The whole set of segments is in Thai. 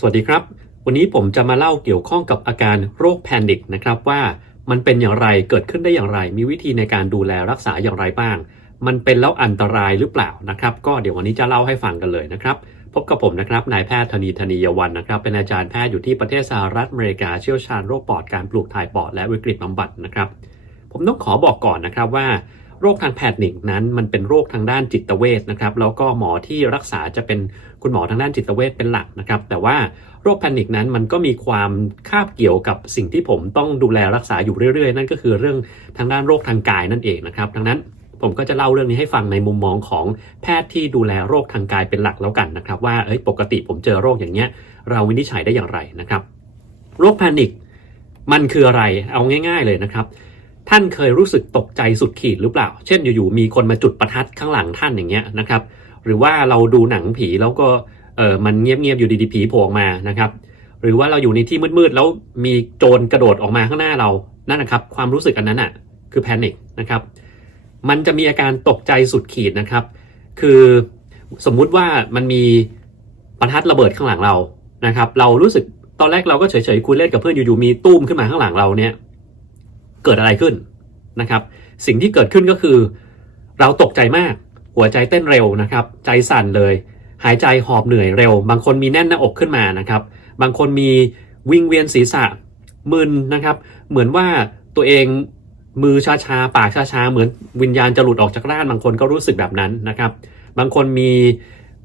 สวัสดีครับ วันนี้ผมจะมาเล่าเกี่ยวข้องกับอาการโรคแพนิคนะครับว่ามันเป็นอย่างไรเกิดขึ้นได้อย่างไร มีวิธีในการดูแลรักษาอย่างไรบ้าง มันเป็นแล้วอันตรายหรือเปล่านะครับ ก็เดี๋ยววันนี้จะเล่าให้ฟังกันเลยนะครับ พบกับผมนะครับนายแพทย์ธนีธนียวันนะครับเป็นอาจารย์แพทย์อยู่ที่ประเทศสหรัฐอเมริกาเชี่ยวชาญโรคปอดการปลูกถ่ายปอดและวิกฤตบำบัดนะครับ ผมต้องขอบอกก่อนนะครับว่า โรคทางแพนิคนั้นมันเป็นโรคทางด้านจิตเวชนะครับแล้วก็หมอที่รักษาจะเป็นคุณหมอทางด้านจิตเวชเป็นหลักนะครับแต่ว่าโรคแพนิคนั้นมันก็มีความคาบเกี่ยวกับสิ่งที่ผมต้องดูแลรักษาอยู่เรื่อยๆ นั่นก็คือเรื่องทางด้านโรคทางกายนั่นเองนะครับดังนั้นผมก็จะเล่าเรื่องนี้ให้ฟังในมุมมองของแพทย์ที่ดูแลโรคทางกายเป็นหลักแล้วกันนะครับ ว่าเอ้ยปกติผมเจอโรคอย่างเงี้ยเราวินิจฉัยได้อย่างไรนะครับ โรคแพนิคมันคืออะไรเอาง่าย ๆเลยนะครับ ท่านเคยรู้สึกตกใจสุดขีดหรือเปล่า เช่นอยู่ๆมีคนมาจุดประทัดข้างหลังท่านอย่างเงี้ยนะครับ หรือว่าเราดูหนังผีแล้วก็เออมันเงียบๆอยู่ดีๆผีโผล่มานะครับ หรือว่าเราอยู่ในที่มืดๆแล้วมีโจรกระโดดออกมาข้างหน้าเรานั่นนะครับ ความรู้สึกอันนั้นอะคือแพนิคนะครับ มันจะมีอาการตกใจสุดขีดนะครับ คือสมมุติว่ามันมีประทัดระเบิดข้างหลังเรานะครับ เรารู้สึกตอนแรกเราก็เฉยๆคุยเล่นกับเพื่อนอยู่ๆมีตุ้มขึ้นมาข้างหลังเราเนี่ย เกิดอะไรขึ้นนะครับ สิ่งที่เกิดขึ้นก็คือ เราตกใจมาก หัวใจเต้นเร็วนะครับ ใจสั่นเลย หายใจหอบเหนื่อยเร็ว บางคนมีแน่นหน้าอกขึ้นมานะครับ บางคนมีวิงเวียนศีรษะมึนนะครับ เหมือนว่าตัวเองมือชาชาปากชาชาเหมือนวิญญาณจะหลุดออกจากร่างบางคนก็รู้สึกแบบนั้นนะครับ บางคนมี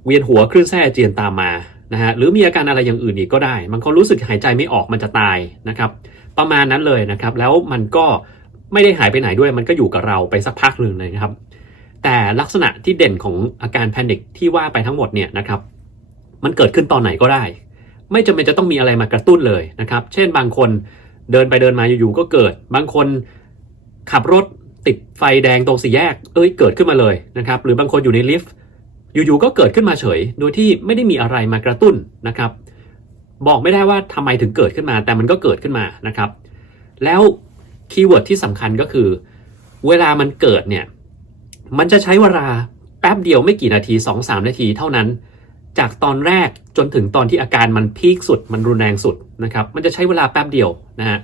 เวียนหัวคลื่นไส้อาเจียนตามมานะฮะหรือมีอาการอะไรอย่างอื่นอีกก็ได้บางคนรู้สึกหายใจไม่ออกมันจะตายนะครับ ประมาณนั้นเลยนะครับ แล้วมันก็ไม่ได้หายไปไหนด้วย มันก็อยู่กับเราไปสักพักหนึ่งเลยนะครับ แต่ลักษณะที่เด่นของอาการแพนิคที่ว่าไปทั้งหมดเนี่ยนะครับ มันเกิดขึ้นตอนไหนก็ได้ ไม่จำเป็นจะต้องมีอะไรมากระตุ้นเลยนะครับ เช่นบางคนเดินไปเดินมาอยู่ๆก็เกิด บางคนขับรถติดไฟแดงตรงสี่แยก เอ้ย เกิดขึ้นมาเลยนะครับ หรือบางคนอยู่ในลิฟต์ อยู่ๆ ก็เกิดขึ้นมาเฉย โดยที่ไม่ได้มีอะไรมากระตุ้นนะครับ บอกไม่ได้ว่าทำไมถึงเกิดขึ้นมา แต่มันก็เกิดขึ้นมานะครับ แล้วคีย์เวิร์ดที่สำคัญก็คือ เวลามันเกิดเนี่ย มันจะใช้เวลาแป๊บเดียวไม่กี่นาที2-3นาทีเท่านั้น จากตอนแรกจนถึงตอนที่อาการมันพีคสุด มันรุนแรงสุดนะครับ มันจะใช้เวลาแป๊บเดียวนะฮะ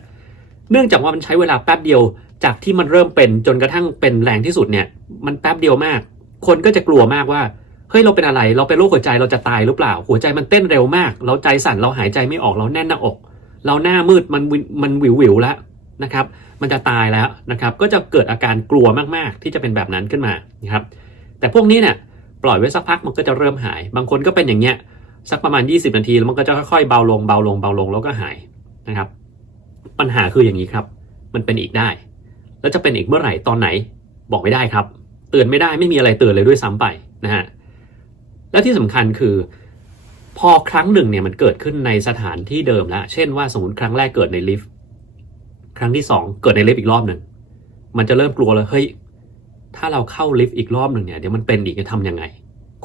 เนื่องจากว่ามันใช้เวลาแป๊บเดียว จากที่มันเริ่มเป็นจนกระทั่งเป็นแรงที่สุดเนี่ย มันแป๊บเดียวมาก คนก็จะกลัวมากว่า เฮ้ยเราเป็นอะไร เราเป็นโรคหัวใจเราจะตายหรือเปล่า หัวใจมันเต้นเร็วมาก เราใจสั่นเราหายใจไม่ออกเราแน่นหน้าอก เราหน้ามืดมันวิมันวิววิวแล้วนะครับ มันจะตายแล้วนะครับ ก็จะเกิดอาการกลัวมากๆ ที่จะเป็นแบบนั้นขึ้นมานะครับ แต่พวกนี้เนี่ยปล่อยไว้สักพักมันก็จะเริ่มหาย บางคนก็เป็นอย่างเงี้ยสักประมาณ 20 นาทีแล้วมันก็จะค่อยๆเบาลงเบาลงเบาลงแล้วก็หายนะครับ ปัญหาคืออย่างนี้ครับ มันเป็นอีกได้ แล้วจะเป็นอีกเมื่อไหร่ตอนไหน บอกไม่ได้ครับ เตือนไม่ได้ไม่มีอะไรเตือนเลยด้วยซ้ำไปนะฮะ และที่สำคัญคือ พอครั้งหนึ่งเนี่ยมันเกิดขึ้นในสถานที่เดิมแล้วเช่นว่าสมมติครั้งแรกเกิดในลิฟต์ครั้งที่สองเกิดในลิฟต์อีกรอบหนึ่งมันจะเริ่มกลัวเลยเฮ้ยถ้าเราเข้าลิฟต์อีกรอบหนึ่งเนี่ยเดี๋ยวมันเป็นอีกจะทำยังไง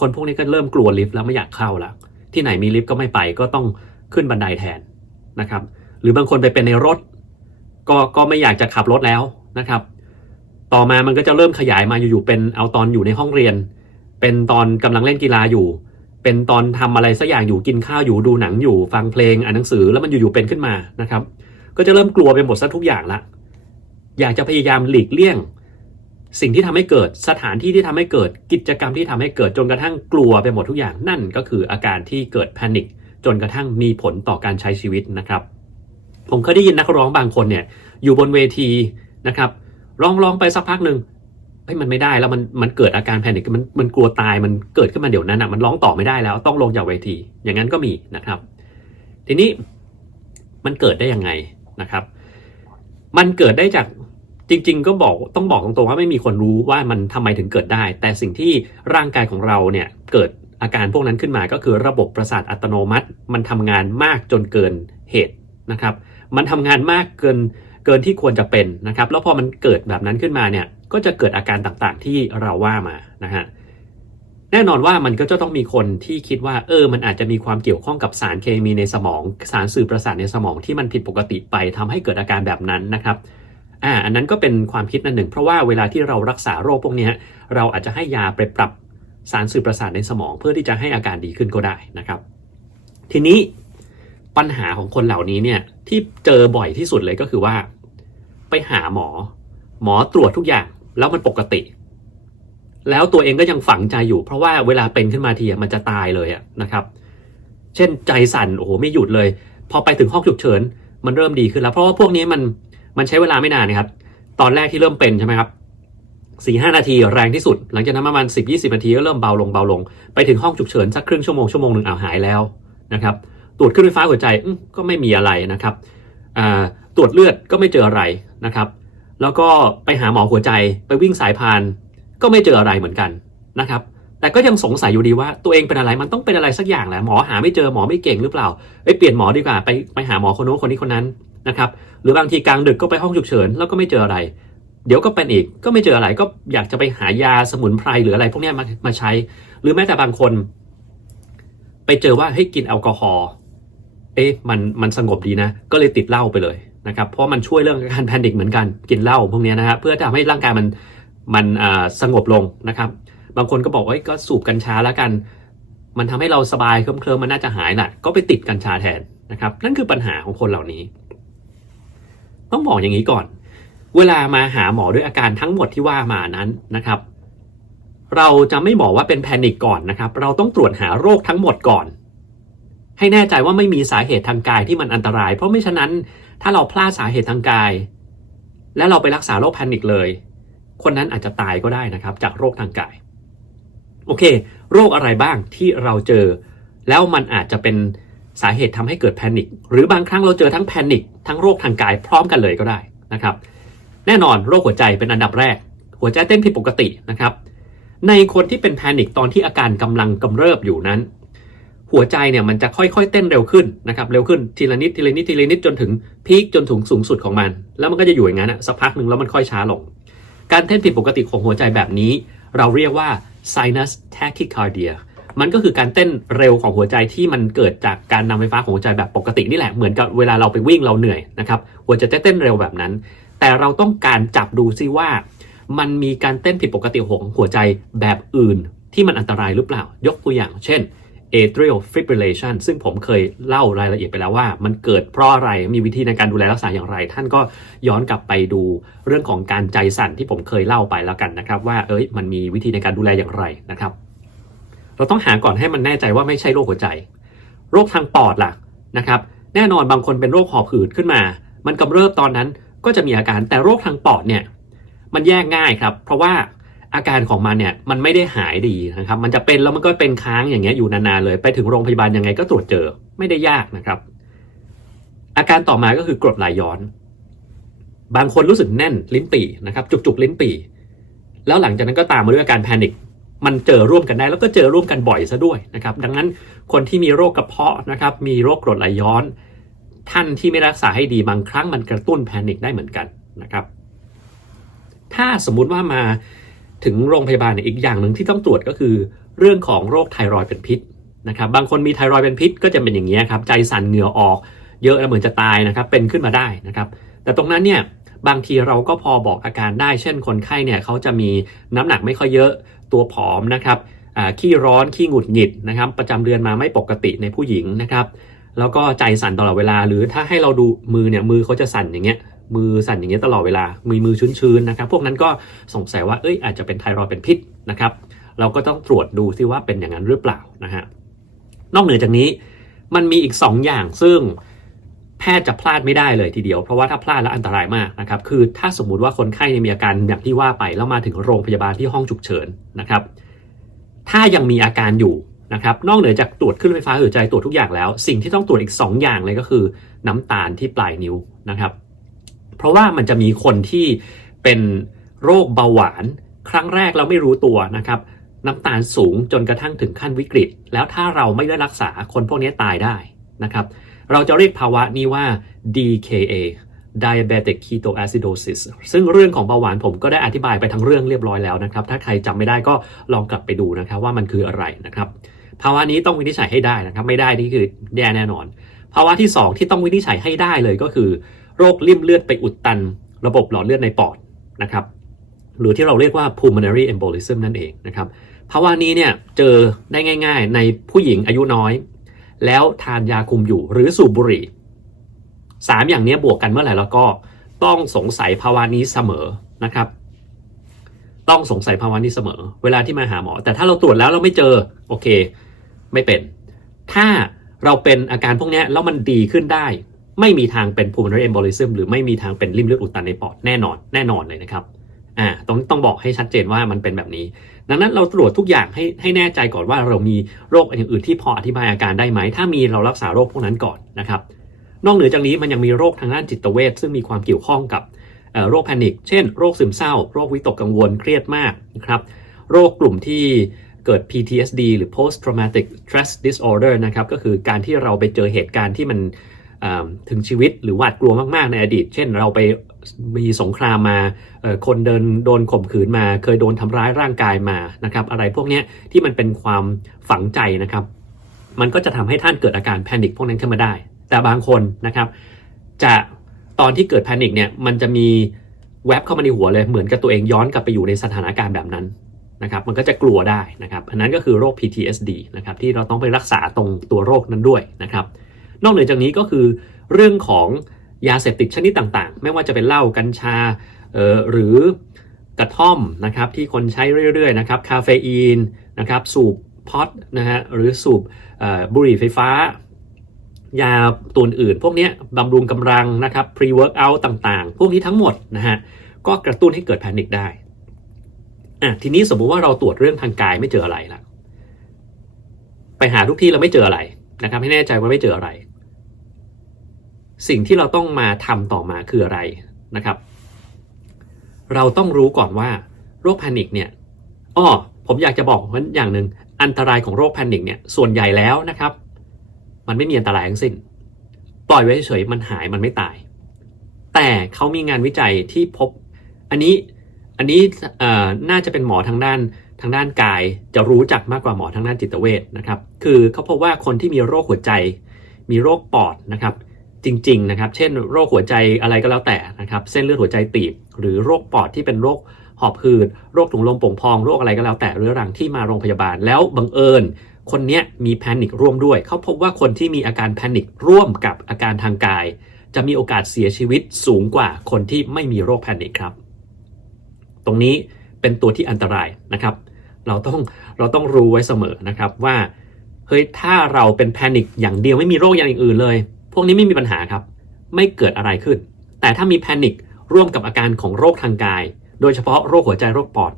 คนพวกนี้ก็เริ่มกลัวลิฟต์แล้วไม่อยากเข้าแล้วที่ไหนมีลิฟต์ก็ไม่ไปก็ต้องขึ้นบันไดแทนนะครับ หรือบางคนไปเป็นในรถ ก็ก็ไม่อยากจะขับรถแล้วนะครับ ต่อมามันก็จะเริ่มขยายมาอยู่ๆเป็นเอาตอนอยู่ในห้องเรียน เป็นตอนกำลังเล่นกีฬาอยู่ เป็นตอนทำอะไรสักอย่างอยู่กินข้าวอยู่ดูหนังอยู่ ฟังเพลงอ่านหนังสือแล้วมันอยู่ๆเป็นขึ้นมานะครับ ก็จะเริ่มกลัวไปหมดซะทุกอย่างละอยากจะพยายามหลีกเลี่ยง สิ่งที่ทำให้เกิดสถานที่ที่ทำให้เกิดกิจกรรมที่ทำให้เกิดจนกระทั่งกลัวไปหมดทุกอย่างนั่นก็คืออาการที่เกิดแพนิคจนกระทั่งมีผลต่อการใช้ชีวิตนะครับ ผมเคยได้ยินนักร้องบางคนเนี่ยอยู่บนเวทีนะครับร้องร้องไปสักพักหนึ่ง เฮ้ยมันไม่ได้แล้วมันมันเกิดอาการแพนิคมันมันกลัวตายมันเกิดขึ้นมาเดี๋ยวนั้นอะมันร้องต่อไม่ได้แล้ว ต้องลงจากเวที อย่างนั้นก็มีนะครับ ทีนี้มันเกิดได้ยังไงนะครับ มันเกิดได้จากจริง ๆ ก็บอกต้องบอกตรงๆว่าไม่มีคนรู้ว่ามันทำไมถึงเกิดได้ แต่สิ่งที่ร่างกายของเราเนี่ยเกิดอาการพวกนั้นขึ้นมาก็คือระบบประสาทอัตโนมัติ มันทำงานมากจนเกินเหตุนะครับ มันทำงานมากเกิน เกินที่ควรจะเป็นนะครับ แล้วพอมันเกิดแบบนั้นขึ้นมาเนี่ย ก็จะเกิดอาการต่างๆที่เราว่ามานะฮะแน่นอนว่ามันก็จะต้องมีคนที่คิดว่า เออ มันอาจจะมีความเกี่ยวข้องกับสารเคมีในสมอง สารสื่อประสาทในสมองที่มันผิดปกติไปทำให้เกิดอาการแบบนั้นนะครับอ่าอันนั้นก็เป็นความคิดนันหนึ่ง เพราะว่าเวลาที่เรารักษาโรคพวกนี้เราอาจจะให้ยาไปปรับสารสื่อประสาทในสมอง เพื่อที่จะให้อาการดีขึ้นก็ได้นะครับ ทีนี้ ปัญหาของคนเหล่านี้เนี่ยที่เจอบ่อยที่สุดเลยก็คือว่า ไปหาหมอ หมอตรวจทุกอย่างแล้วมันปกติ แล้วตัวเองก็ยังฝังใจอยู่ เพราะว่าเวลาเป็นขึ้นมาทีมันจะตายเลยอะนะครับ เช่นใจสั่นโอ้โหไม่หยุดเลย พอไปถึงห้องฉุกเฉินมันเริ่มดีขึ้นแล้ว เพราะว่าพวกนี้มันมันใช้เวลาไม่นานนะครับ ตอนแรกที่เริ่มเป็นใช่ไหมครับสี่ห้านาทีแรงที่สุด หลังจากนั้นประมาณสิบยี่สิบนาทีก็เริ่มเบาลงเบาลง ไปถึงห้องฉุกเฉินสักครึ่งชั่วโมงชั่วโมงหนึ่งเอาหายแล้วนะครับ ตรวจขึ้นไฟฟ้าหัวใจก็ไม่มีอะไรนะครับตรวจเลือดก็ไม่เจออะไรนะครับ แล้วก็ไปหาหมอหัวใจไปวิ่งสายพานก็ไม่เจออะไรเหมือนกันนะครับ แต่ก็ยังสงสัยอยู่ดีว่าตัวเองเป็นอะไรมันต้องเป็นอะไรสักอย่างแหละหมอหาไม่เจอหมอไม่เก่งหรือเปล่าไปเปลี่ยนหมอดีกว่าไปไปหาหมอคนโน้นคนนี้คนนั้นนะครับหรือบางทีกลางดึกก็ไปห้องฉุกเฉินแล้วก็ไม่เจออะไร เดี๋ยวก็เป็นอีกก็ไม่เจออะไรก็อยากจะไปหายาสมุนไพรหรืออะไรพวกนี้มามาใช้ หรือแม้แต่บางคน ไปเจอว่าเฮ้ยกินแอลกอฮอล์ เอ๊ะมันมันสงบดีนะ ก็เลยติดเหล้าไปเลยนะครับ เพราะมันช่วยเรื่องการแพนิคเหมือนกันกินเหล้าพวกนี้นะครับเพื่อทำให้ร่างกายมันมันสงบลงนะครับ บางคนก็บอกว่าก็สูบกัญชาแล้วกัน มันทำให้เราสบายเคลิ้มเคลิมๆมันน่าจะหายแหละก็ไปติดกัญชาแทนนะครับ นั่นคือปัญหาของคนเหล่านี้ ต้องบอกอย่างนี้ก่อน เวลามาหาหมอด้วยอาการทั้งหมดที่ว่ามานั้นนะครับ เราจะไม่บอกว่าเป็นแพนิคก่อนนะครับ เราต้องตรวจหาโรคทั้งหมดก่อน ให้แน่ใจว่าไม่มีสาเหตุทางกายที่มันอันตราย เพราะไม่ฉะนั้นถ้าเราพลาดสาเหตุทางกาย และเราไปรักษาโรคแพนิคเลย คนนั้นอาจจะตายก็ได้นะครับ จากโรคทางกาย โอเค โรคอะไรบ้างที่เราเจอ แล้วมันอาจจะเป็นสาเหตุทำให้เกิดแพนิคหรือบางครั้งเราเจอทั้งแพนิคทั้งโรคทางกายพร้อมกันเลยก็ได้นะครับ แน่นอนโรคหัวใจเป็นอันดับแรก หัวใจเต้นผิดปกตินะครับ ในคนที่เป็นแพนิคตอนที่อาการกำลังกำเริบอยู่นั้น หัวใจเนี่ยมันจะค่อยๆ เต้นเร็วขึ้นนะครับเร็วขึ้นทีละนิดทีละนิดทีละนิดจนถึงพีคจนถึงสูงสุดของมัน แล้วมันก็จะอยู่อย่างนั้นสักพักหนึ่งแล้วมันค่อยช้าลง การเต้นผิดปกติของหัวใจแบบนี้ เราเรียกว่า sinus tachycardia มันก็คือการเต้นเร็วของหัวใจที่มันเกิดจากการนำไฟฟ้าของหัวใจแบบปกตินี่แหละเหมือนกับเวลาเราไปวิ่งเราเหนื่อยนะครับหัวใจจะเต้นเร็วแบบนั้น แต่เราต้องการจับดูซิว่า มันมีการเต้นผิดปกติของหัวใจแบบอื่น ที่มันอันตรายหรือเปล่า ยกตัวอย่าง เช่น atrial fibrillation ซึ่งผมเคยเล่ารายละเอียดไปแล้วว่า มันเกิดเพราะอะไร มีวิธีในการดูแลรักษาอย่างไร ท่านก็ย้อนกลับไปดูเรื่องของการใจสั่นที่ผมเคยเล่าไปแล้วกันนะครับ ว่าเอ้ยมันมีวิธีในการดูแลอย่างไรนะครับ เราต้องหาก่อนให้มันแน่ใจว่าไม่ใช่โรคหัวใจ โรคทางปอดล่ะนะครับ แน่นอนบางคนเป็นโรคหอบหืดขึ้นมา มันกำเริบตอนนั้นก็จะมีอาการแต่โรคทางปอดเนี่ยมันแยกง่ายครับ เพราะว่า อาการของมันเนี่ยมันไม่ได้หายดีนะครับ มันจะเป็นแล้วมันก็เป็นค้างอย่างเงี้ยอยู่นานๆเลย ไปถึงโรงพยาบาลยังไงก็ตรวจเจอไม่ได้ยากนะครับ อาการต่อมาก็คือกรดไหลย้อน บางคนรู้สึกแน่นลิ้นปี่นะครับจุกๆลิ้นปี่แล้วหลังจากนั้นก็ตามมาด้วยอาการแพนิคมันเจอร่วมกันได้แล้วก็เจอร่วมกันบ่อยซะด้วยนะครับ ดังนั้นคนที่มีโรคกระเพาะนะครับ มีโรคกรดไหลย้อน ท่านที่ไม่รักษาให้ดีบางครั้งมันกระตุ้นแพนิคได้เหมือนกันนะครับ ถ้าสมมุติว่ามา ถึงโรงพยาบาลเนี่ยอีกอย่างหนึ่งที่ต้องตรวจก็คือเรื่องของโรคไทรอยด์เป็นพิษนะครับบางคนมีไทรอยด์เป็นพิษก็จะเป็นอย่างนี้ครับใจสั่นเหงื่อออก เยอะแล้วเหมือนจะตายนะครับเป็นขึ้นมาได้นะครับแต่ตรงนั้นเนี่ยบางทีเราก็พอบอกอาการได้ เช่นคนไข้เนี่ยเขาจะมีน้ำหนักไม่ค่อยเยอะตัวผอมนะครับขี้ร้อนขี้หงุดหงิดนะครับประจำเดือนมาไม่ปกติในผู้หญิงนะครับแล้วก็ใจสั่นตลอดเวลาหรือถ้าให้เราดูมือเนี่ยมือเขาจะสั่นอย่างเงี้ย มือสั่นอย่างเงี้ยตลอดเวลามีมือชื้นๆนะครับ พวกนั้นก็สงสัยว่าเอ้ยอาจจะเป็นไทรอยด์เป็นพิษนะครับ เราก็ต้องตรวจดูซิว่าเป็นอย่างนั้นหรือเปล่านะฮะ นอกเหนือจากนี้มันมีอีก 2 อย่างซึ่งแพทย์จะพลาดไม่ได้เลยทีเดียว เพราะว่าถ้าพลาดแล้วอันตรายมากนะครับ คือถ้าสมมุติว่าคนไข้เนี่ยมีอาการอย่างที่ว่าไปแล้วมาถึงโรงพยาบาลที่ห้องฉุกเฉินนะครับ ถ้ายังมีอาการอยู่นะครับนอกเหนือจากตรวจขึ้นไฟฟ้าหัวใจตรวจทุกอย่างแล้ว สิ่งที่ต้องตรวจอีก 2 อย่างเลยก็คือ น้ำตาลที่ปลายนิ้วนะครับ เพราะว่ามันจะมีคนที่เป็นโรคเบาหวานครั้งแรกเราไม่รู้ตัวนะครับ น้ำตาลสูงจนกระทั่งถึงขั้นวิกฤต แล้วถ้าเราไม่ได้รักษาคนพวกนี้ตายได้นะครับ เราจะเรียกภาวะนี้ว่า DKA diabetic ketoacidosis ซึ่งเรื่องของเบาหวานผมก็ได้อธิบายไปทั้งเรื่องเรียบร้อยแล้วนะครับ ถ้าใครจำไม่ได้ก็ลองกลับไปดูนะครับว่ามันคืออะไรนะครับ ภาวะนี้ต้องวินิจฉัยให้ได้นะครับ ไม่ได้นี่คือแย่แน่นอน ภาวะที่ 2 ที่ต้องวินิจฉัยให้ได้เลยก็คือ โรคลิ่มเลือดไปอุดตัน ระบบหลอดเลือดในปอดนะครับหรือที่เราเรียกว่า pulmonary embolism นั่นเองนะครับภาวะนี้เนี่ยเจอได้ง่าย ๆ ในผู้หญิงอายุน้อย แล้วทานยาคุมอยู่หรือสูบบุหรี่สามอย่างนี้บวกกันเมื่อไหร่แล้วก็ต้องสงสัยภาวะนี้เสมอนะครับ ต้องสงสัยภาวะนี้เสมอ เวลาที่มาหาหมอ แต่ถ้าเราตรวจแล้วเราไม่เจอโอเค ไม่เป็น ถ้าเราเป็นอาการพวกนี้แล้วมันดีขึ้นได้ ไม่มีทางเป็น pulmonary embolism หรือไม่มีทางเป็นริ่มเลือดอุดตันในปอดแน่นอนแน่นอนเลยนะครับอ่าต้องต้องบอกให้ชัดเจนว่ามันเป็นแบบนี้ ดังนั้นเราตรวจทุกอย่างให้ให้แน่ใจก่อนว่าเรามีโรคอย่างอื่นที่พออธิบายอาการได้ไหม ถ้ามีเรารักษาโรคพวกนั้นก่อนนะครับ นอกเหนือจากนี้มันยังมีโรคทางด้านจิตเวชซึ่งมีความเกี่ยวข้องกับโรคแพนิค เช่น โรคซึมเศร้า โรควิตกกังวล เครียดมากนะครับ โรคกลุ่มที่เกิด PTSD หรือ post traumatic stress disorder นะครับ ก็คือการที่เราไปเจอเหตุการณ์ที่มัน ถึงชีวิตหรือหวาดกลัวมากๆในอดีต เช่นเราไปมีสงครามมาคนเดินโดนข่มขืนมา เคยโดนทำร้ายร่างกายมานะครับอะไรพวกนี้ที่มันเป็นความฝังใจนะครับ มันก็จะทำให้ท่านเกิดอาการแพนิคพวกนั้นขึ้นมาได้ แต่บางคนนะครับ จะตอนที่เกิดแพนิคเนี่ยมันจะมีแวบเข้ามาในหัวเลยเหมือนกับตัวเองย้อนกลับไปอยู่ในสถานการณ์แบบนั้นนะครับมันก็จะกลัวได้นะครับอันนั้นก็คือโรค PTSD นะครับที่เราต้องไปรักษาตรงตัวโรคนั้นด้วยนะครับ นอกเหนือจากนี้ก็คือเรื่องของยาเสพติดชนิดต่างๆ ไม่ว่าจะเป็นเหล้ากัญชาเอ่อหรือกระท่อมนะครับที่คนใช้เรื่อยๆนะครับคาเฟอีนนะครับสูบพอตนะฮะหรือสูบออบุหรี่ไฟฟ้า ยาตัวอื่น พวกนี้บำรุงกำลังนะครับ pre workout ต่างๆ พวกนี้ทั้งหมดนะฮะก็กระตุ้นให้เกิดแพนิคได้อะทีนี้สมมุติว่าเราตรวจเรื่องทางกายไม่เจออะไรละไปหาทุกที่เราไม่เจออะไร นะครับให้แน่ใจว่าไม่เจออะไร สิ่งที่เราต้องมาทำต่อมาคืออะไรนะครับ เราต้องรู้ก่อนว่าโรคแพนิคเนี่ยอ้อผมอยากจะบอกว่าอย่างหนึ่งอันตรายของโรคแพนิคเนี่ยส่วนใหญ่แล้วนะครับ มันไม่มีอันตรายทั้งสิ้น ปล่อยไว้เฉยมันหายมันไม่ตาย แต่เขามีงานวิจัยที่พบ อันนี้อันนี้น่าจะเป็นหมอทางด้านางด้านกายจะรู้จักมากกว่าหมอทางด้านจิตเวชนะครับ คือเขาพบว่าคนที่มีโรคหัวใจ มีโรคปอดนะครับจริงๆนะครับ เช่น โรคหัวใจอะไรก็แล้วแต่นะครับ เส้นเลือดหัวใจตีบ หรือโรคปอดที่เป็นโรคหอบหืด โรคถุงลมโป่งพอง โรคอะไรก็แล้วแต่เรื้อรังที่มาโรงพยาบาล แล้วบังเอิญ คนนี้มีแพนิคร่วมด้วย เขาพบว่าคนที่มีอาการแพนิคร่วมกับอาการทางกาย จะมีโอกาสเสียชีวิตสูงกว่าคนที่ไม่มีโรคแพนิคครับ ตรงนี้เป็นตัวที่อันตรายนะครับ เราต้องเราต้องรู้ไว้เสมอนะครับว่าเฮ้ยถ้าเราเป็นแพนิคอย่างเดียวไม่มีโรคอย่างอื่นเลย พวกนี้ไม่มีปัญหาครับ ไม่เกิดอะไรขึ้น แต่ถ้ามีแพนิคร่วมกับอาการของโรคทางกาย โดยเฉพาะโรคหัวใจโรคปอด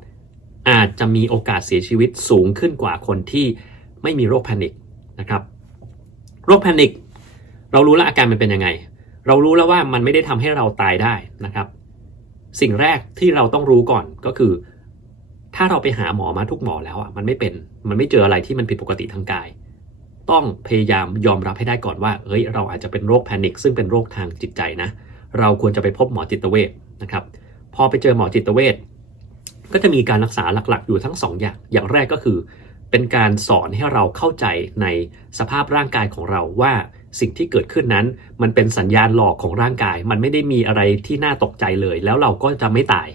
อาจจะมีโอกาสเสียชีวิตสูงขึ้นกว่าคนที่ไม่มีโรคแพนิคนะครับ โรคแพนิคเรารู้แล้วอาการมันเป็นยังไง เรารู้แล้วว่ามันไม่ได้ทำให้เราตายได้นะครับ สิ่งแรกที่เราต้องรู้ก่อนก็คือ ถ้าเราไปหาหมอมาทุกหมอแล้วอะมันไม่เป็นมันไม่เจออะไรที่มันผิดปกติทางกาย ต้องพยายามยอมรับให้ได้ก่อนว่าเฮ้ยเราอาจจะเป็นโรคแพนิคซึ่งเป็นโรคทางจิตใจนะ เราควรจะไปพบหมอจิตเวชนะครับ พอไปเจอหมอจิตเวชก็จะมีการรักษาหลักๆ อยู่ทั้งสองอย่าง อย่างแรกก็คือเป็นการสอนให้เราเข้าใจในสภาพร่างกายของเราว่าสิ่งที่เกิดขึ้นนั้น มันเป็นสัญญาณหลอกของร่างกาย มันไม่ได้มีอะไรที่น่าตกใจเลย แล้วเราก็จะไม่ตาย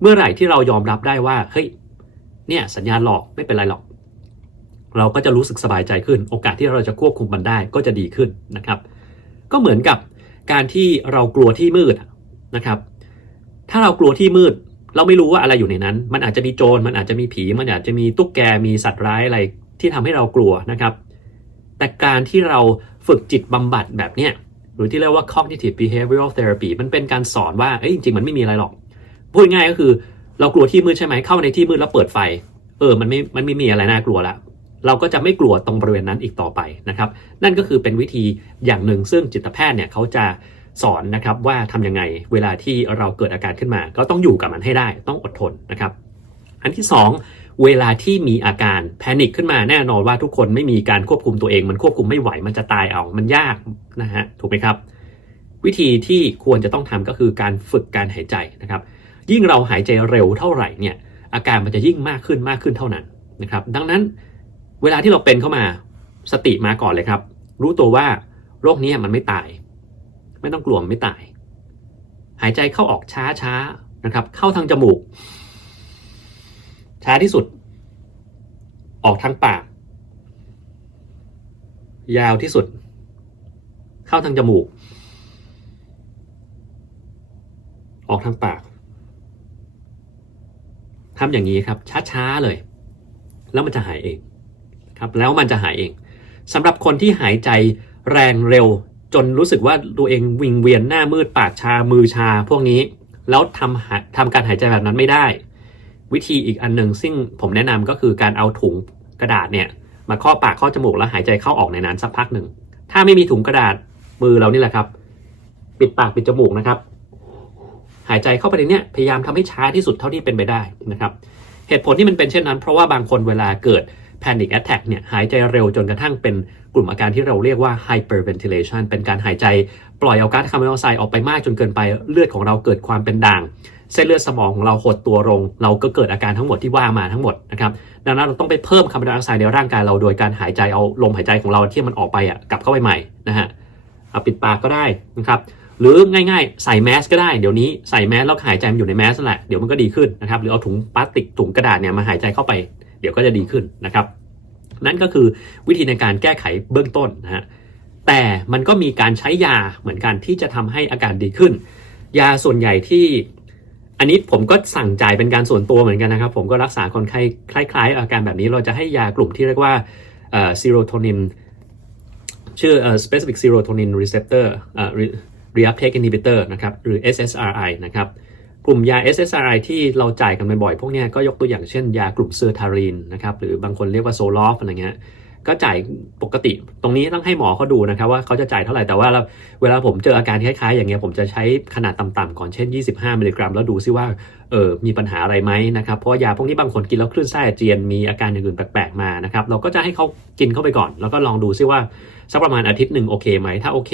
เมื่อไหร่ที่เรายอมรับได้ว่าเฮ้ยเนี่ยสัญญาณหลอกไม่เป็นไรหรอก เราก็จะรู้สึกสบายใจขึ้น โอกาสที่เราจะควบคุมมันได้ก็จะดีขึ้นนะครับ ก็เหมือนกับการที่เรากลัวที่มืดนะครับ ถ้าเรากลัวที่มืด เราไม่รู้ว่าอะไรอยู่ในนั้น มันอาจจะมีโจรมันอาจจะมีผี มันอาจจะมีตุ๊กแกมีสัตว์ร้ายอะไรที่ทำให้เรากลัวนะครับ แต่การที่เราฝึกจิตบำบัดแบบเนี้ยหรือที่เรียกว่า cognitive behavioral therapy มันเป็นการสอนว่าเอ้ยจริงๆ มันไม่มีอะไรหรอก พูดง่ายก็คือ เรากลัวที่มืดใช่ไหมเข้าในที่มืดแล้วเปิดไฟ เออมันไม่มันไม่มีอะไรน่ากลัวละเราก็จะไม่กลัวตรงบริเวณนั้นอีกต่อไปนะครับ นั่นก็คือเป็นวิธีอย่างหนึ่งซึ่งจิตแพทย์เนี่ยเขาจะสอนนะครับว่าทำยังไงเวลาที่เราเกิดอาการขึ้นมา ก็ต้องอยู่กับมันให้ได้ต้องอดทนนะครับ อันที่สองเวลาที่มีอาการแพนิคขึ้นมาแน่นอนว่าทุกคนไม่มีการควบคุมตัวเอง มันควบคุมไม่ไหวมันจะตายเอามันยากนะฮะถูกไหมครับ วิธีที่ควรจะต้องทำก็คือการฝึกการหายใจนะครับ ยิ่งเราหายใจเร็วเท่าไหร่เนี่ยอาการมันจะยิ่งมากขึ้นมากขึ้นเท่านั้นนะครับ ดังนั้นเวลาที่เราเป็นเข้ามาสติมาก่อนเลยครับ รู้ตัวว่าโรคนี้มันไม่ตาย ไม่ต้องกลัวมันไม่ตาย หายใจเข้าออกช้าช้านะครับ เข้าทางจมูก ช้าที่สุด ออกทางปาก ยาวที่สุด เข้าทางจมูก ออกทางปาก ทำอย่างนี้ครับช้าๆเลย แล้วมันจะหายเองครับแล้วมันจะหายเองสำหรับคนที่หายใจแรงเร็ว จนรู้สึกว่าตัวเองวิงเวียนหน้ามืดปากชามือชา พวกนี้แล้วทำหาทำการหายใจแบบนั้นไม่ได้ วิธีอีกอันหนึ่งซึ่งผมแนะนำก็คือการเอาถุงกระดาษเนี่ยมาครอบปากครอบจมูกแล้วหายใจเข้าออกในนั้นสักพักหนึ่งถ้าไม่มีถุงกระดาษมือเรานี่แหละครับ ปิดปากปิดจมูกนะครับ หายใจเข้าไปในเนี้ยพยายามทำให้ช้าที่สุดเท่าที่เป็นไปได้นะครับ เหตุผลที่มันเป็นเช่นนั้น เพราะว่าบางคนเวลาเกิด panic attack เนี่ยหายใจเร็วจนกระทั่งเป็นกลุ่มอาการที่เราเรียกว่า hyperventilation เป็นการหายใจปล่อยเอาก๊าซคาร์บอนไดออกไซด์ออกไปมากจนเกินไปเลือดของเราเกิดความเป็นด่าง เส้นเลือดสมองของเราหดตัวลง เราก็เกิดอาการทั้งหมดที่ว่ามาทั้งหมดนะครับดังนั้นเราต้องไปเพิ่มคาร์บอนไดออกไซด์ในร่างกายเราโดยการหายใจเอาลมหายใจของเราที่มันออกไปอะกลับเข้าไปใหม่นะฮะเอาปิดปากก็ได้นะครับ หรือง่ายๆ ใส่แมสก็ได้เดี๋ยวนี้ใส่แมสแล้วหายใจมันอยู่ในแมสนั่นแหละเดี๋ยวมันก็ดีขึ้นนะครับหรือเอาถุงพลาสติกถุงกระดาษเนี่ยมาหายใจเข้าไป เดี๋ยวก็จะดีขึ้นนะครับ นั่นก็คือวิธีในการแก้ไขเบื้องต้นนะฮะแต่มันก็มีการใช้ยาเหมือนกันที่จะทำให้อาการดีขึ้น ยาส่วนใหญ่ที่อันนี้ผมก็สั่งจ่ายเป็นการส่วนตัวเหมือนกันนะครับ ผมก็รักษาคนไข้คล้าย ๆ อาการแบบนี้เราจะให้ยากลุ่มที่เรียกว่าซีโรโทนินชื่อ specific serotonin receptor เอ่อ reuptake inhibitor นะครับหรือ SSRI นะครับกลุ่มยา SSRI ที่เราจ่ายกันบ่อยๆพวกนี้ก็ยกตัวอย่างเช่นยากลุ่มเซอร์ทารินนะครับหรือบางคนเรียกว่าโซลอฟอะไรเงี้ยก็จ่ายปกติ ตรงนี้ต้องให้หมอเขาดูนะครับว่าเขาจะจ่ายเท่าไหร่ แต่ว่าเวลาผมเจออาการคล้ายๆ อย่างเงี้ยผมจะใช้ขนาดต่ำๆก่อนเช่น 25 มิลลิกรัม แล้วดูซิว่าเออมีปัญหาอะไรไหมนะครับ เพราะยาพวกนี้บางคนกินแล้วคลื่นไส้อาเจียนมีอาการอย่างอื่นแปลกๆมานะครับเราก็จะให้เขากินเข้าไปก่อน แล้วก็ลองดูซิว่าสักประมาณอาทิตย์หนึ่งโอเคไหมถ้าโอเค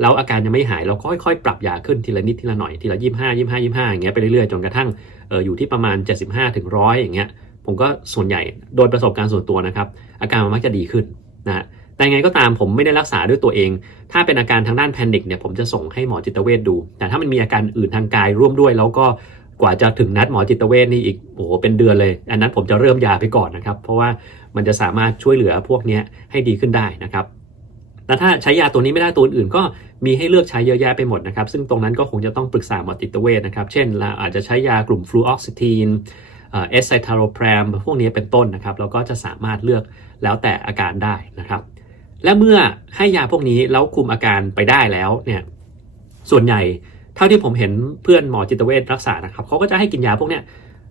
แล้วอาการยังไม่หายเราก็ค่อยๆ ปรับยาขึ้นทีละนิดทีละหน่อยทีละยี่ห้ายี่ห้ายี่ห้าอย่างเงี้ยไปเรื่อยๆจนกระทั่งเอออยู่ที่ประมาณ 75ถึงร้อยอย่างเงี้ยผมก็ส่วนใหญ่โดยประสบการณ์ส่วนตัวนะครับ อาการมันมักจะดีขึ้นนะแต่ยังไงก็ตามผมไม่ได้รักษาด้วยตัวเอง ถ้าเป็นอาการทางด้านแพนิคเนี่ยผมจะส่งให้หมอจิตเวชดู แต่ถ้ามันมีอาการอื่นทางกายร่วมด้วย แล้วก็กว่าจะถึงนัดหมอจิตเวชนี่อีกโอ้โหเป็นเดือนเลย อันนั้นผมจะเริ่มยาไปก่อนนะครับ เพราะว่ามันจะสามารถช่วยเหลือพวกนี้ให้ดีขึ้นได้นะครับ แต่ถ้าใช้ยาตัวนี้ไม่ได้ตัวอื่นก็มีให้เลือกใช้เยอะแยะไปหมดนะครับ ซึ่งตรงนั้นก็คงจะต้องปรึกษาหมอจิตเวชนะครับ เช่นเราอาจจะใช้ยากลุ่มฟลูออกซิทีนเอสไซทาโรแพรมพวกนี้เป็นต้นนะครับเราก็จะสามารถเลือกแล้วแต่อาการได้นะครับ และเมื่อให้ยาพวกนี้แล้วคุมอาการไปได้แล้วเนี่ยส่วนใหญ่เท่าที่ผมเห็นเพื่อนหมอจิตเวชรักษานะครับเขาก็จะให้กินยาพวกเนี้ย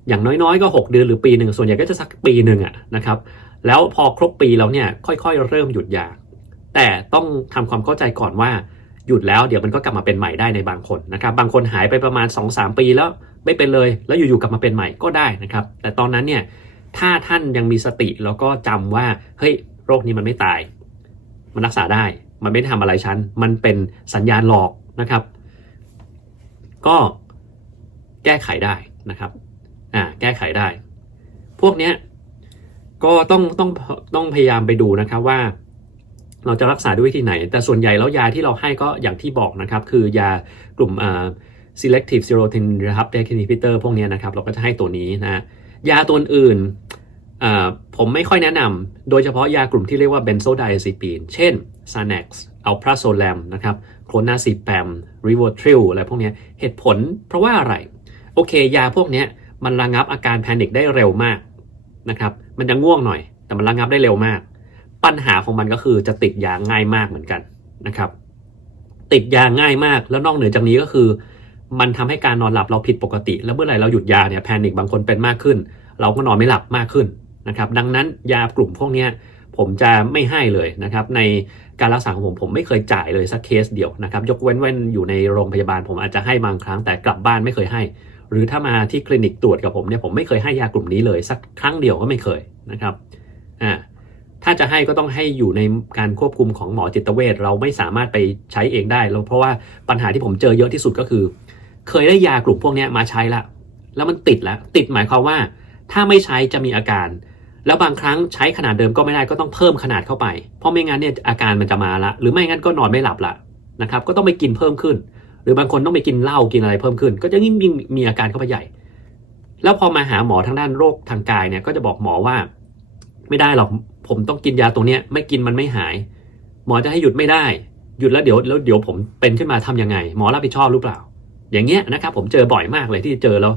อย่างน้อยๆ ก็ 6 เดือนหรือปีหนึ่งส่วนใหญ่ก็จะสักปีหนึ่งอะนะครับแล้วพอครบปีแล้วเนี่ยค่อยๆ เริ่มหยุดยา แต่ต้องทำความเข้าใจก่อนว่าหยุดแล้วเดี๋ยวมันก็กลับมาเป็นใหม่ได้ในบางคนนะครับบางคนหายไปประมาณ 2-3 ปีแล้วไม่เป็นเลย แล้วอยู่ๆกลับมาเป็นใหม่ก็ได้นะครับ แต่ตอนนั้นเนี่ยถ้าท่านยังมีสติแล้วก็จำว่าเฮ้ยโรคนี้มันไม่ตาย มันรักษาได้ มันไม่ได้ทำอะไรฉัน มันเป็นสัญญาณหลอกนะครับ ก็แก้ไขได้นะครับอ่าแก้ไขได้ พวกเนี้ยก็ต้องต้องต้องพยายามไปดูนะครับว่า เราจะรักษาด้วยวิธีไหน แต่ส่วนใหญ่แล้วยาที่เราให้ก็อย่างที่บอกนะครับ คือยากลุ่ม selective serotonin reuptake inhibitor พวกนี้นะครับ เราก็จะให้ตัวนี้นะยาตัวอื่นผมไม่ค่อยแนะนำโดยเฉพาะยากลุ่มที่เรียกว่า benzodiazepine เช่น Xanax alprazolam นะครับ clonazepam rivotril อะไรพวกนี้เหตุผลเพราะว่าอะไร โอเค ยาพวกนี้มันระงับอาการแพนิคได้เร็วมากนะครับ มันจะง่วงหน่อย แต่มันระงับได้เร็วมาก ปัญหาของมันก็คือจะติดยาง่ายมากเหมือนกันนะครับ ติดยาง่ายมากแล้วนอกเหนือจากนี้ก็คือ มันทำให้การนอนหลับเราผิดปกติ แล้วเมื่อไหร่เราหยุดยาเนี่ยแพนิคบางคนเป็นมากขึ้น เราก็นอนไม่หลับมากขึ้นนะครับ ดังนั้นยากลุ่มพวกนี้ผมจะไม่ให้เลยนะครับ ในการรักษาของผมผมไม่เคยจ่ายเลยสักเคสเดียวนะครับ ยกเว้นเว้นอยู่ในโรงพยาบาล ผมอาจจะให้บางครั้งแต่กลับบ้านไม่เคยให้ หรือถ้ามาที่คลินิกตรวจกับผมเนี่ยผมไม่เคยให้ยากลุ่มนี้เลย สักครั้งเดียวก็ไม่เคยนะครับอ่า ถ้าจะให้ก็ต้องให้อยู่ในการควบคุมของหมอจิตเวชเราไม่สามารถไปใช้เองได้แล้วเพราะว่าปัญหาที่ผมเจอเยอะที่สุดก็คือ เคยได้ยากลุ่มพวกนี้มาใช้ละแล้วมันติดแล้วติดหมายความว่า ถ้าไม่ใช้จะมีอาการ แล้วบางครั้งใช้ขนาดเดิมก็ไม่ได้ก็ต้องเพิ่มขนาดเข้าไป เพราะไม่งั้นเนี่ยอาการมันจะมาละ หรือไม่งั้นก็นอนไม่หลับละนะครับก็ต้องไปกินเพิ่มขึ้น หรือบางคนต้องไปกินเหล้ากินอะไรเพิ่มขึ้น ก็จะยิ่งมีมีอาการเข้าไปใหญ่ แล้วพอมาหาหมอทางด้านโรคทางกายเนี่ยก็จะบอกหมอว่าไม่ได้หรอก ผมต้องกินยาตัวเนี้ยไม่กินมันไม่หาย หมอจะให้หยุดไม่ได้ หยุดแล้วเดี๋ยวแล้วเดี๋ยวผมเป็นขึ้นมาทำยังไง หมอรับผิดชอบหรือเปล่า อย่างเงี้ยนะครับผมเจอบ่อยมากเลยที่เจอแล้ว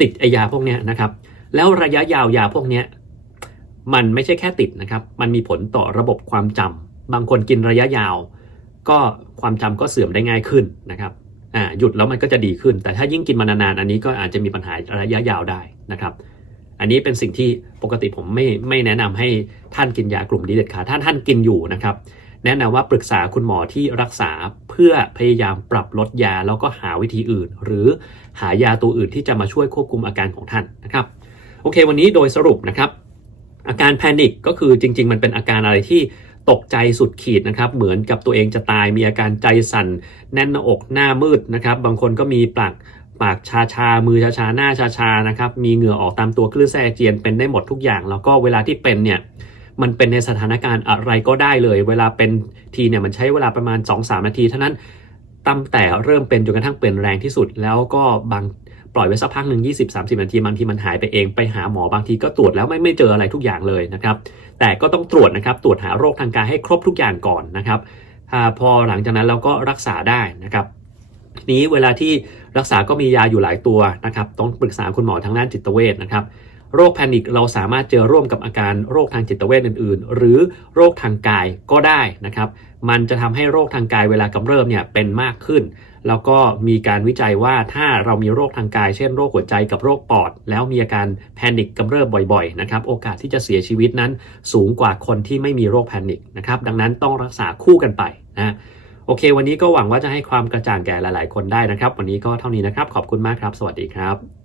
ติดไอยาพวกเนี้ยนะครับแล้วระยะยาวยาพวกเนี้ยมันไม่ใช่แค่ติดนะครับ มันมีผลต่อระบบความจำบางคนกินระยะยาว ก็ความจำก็เสื่อมได้ง่ายขึ้นนะครับอ่าหยุดแล้วมันก็จะดีขึ้น แต่ถ้ายิ่งกินมานานๆอันนี้ก็อาจจะมีปัญหาระยะยาวได้นะครับ อันนี้เป็นสิ่งที่ปกติผมไม่ไม่แนะนำให้ท่านกินยากลุ่มนี้เด็ดขาดถ้าท่านกินอยู่นะครับ แนะนำว่าปรึกษาคุณหมอที่รักษาเพื่อพยายามปรับลดยาแล้วก็หาวิธีอื่น หรือหายาตัวอื่นที่จะมาช่วยควบคุมอาการของท่านนะครับ โอเค วันนี้โดยสรุปนะครับ อาการแพนิคก็คือจริง ๆ มันเป็นอาการอะไรที่ตกใจสุดขีดนะครับเหมือนกับตัวเองจะตายมีอาการใจสั่น แน่นหน้าอกหน้ามืดนะครับ บางคนก็มีปาก ปากชาชา มือชาชา หน้าชาชานะครับ มีเหงื่อออกตามตัวคลื่นไส้อาเจียนเป็นได้หมดทุกอย่าง แล้วก็เวลาที่เป็นเนี่ย มันเป็นในสถานการณ์อะไรก็ได้เลย เวลาเป็นทีเนี่ยมันใช้เวลาประมาณ 2-3 นาที เท่านั้น ตั้งแต่เริ่มเป็นจนกระทั่งเป็นแรงที่สุด แล้วก็บางปล่อยไว้สักพักหนึ่ง20-30 นาทีบางทีมันหายไปเอง ไปหาหมอบางทีก็ตรวจแล้วไม่ไม่เจออะไรทุกอย่างเลยนะครับ แต่ก็ต้องตรวจนะครับ ตรวจหาโรคทางกายให้ครบทุกอย่างก่อนนะครับพอหลังจากนั้นเราก็รักษาได้นะครับ ทีนี้เวลาที่รักษาก็มียาอยู่หลายตัวนะครับ ต้องปรึกษาคุณหมอทางด้านจิตเวชนะครับโรคแพนิคเราสามารถเจอร่วมกับอาการโรคทางจิตเวชอื่น ๆ หรือโรคทางกายก็ได้นะครับ มันจะทำให้โรคทางกายเวลากำเริบเนี่ยเป็นมากขึ้น แล้วก็มีการวิจัยว่าถ้าเรามีโรคทางกาย เช่นโรคหัวใจกับโรคปอด แล้วมีอาการแพนิคกำเริบบ่อย ๆ นะครับ โอกาสที่จะเสียชีวิตนั้นสูงกว่าคนที่ไม่มีโรคแพนิคนะครับ ดังนั้นต้องรักษาคู่กันไปนะ โอเค วันนี้ก็หวังว่าจะให้ความกระจ่างแก่หลาย ๆ คนได้นะครับ วันนี้ก็เท่านี้นะครับ ขอบคุณมากครับ สวัสดีครับ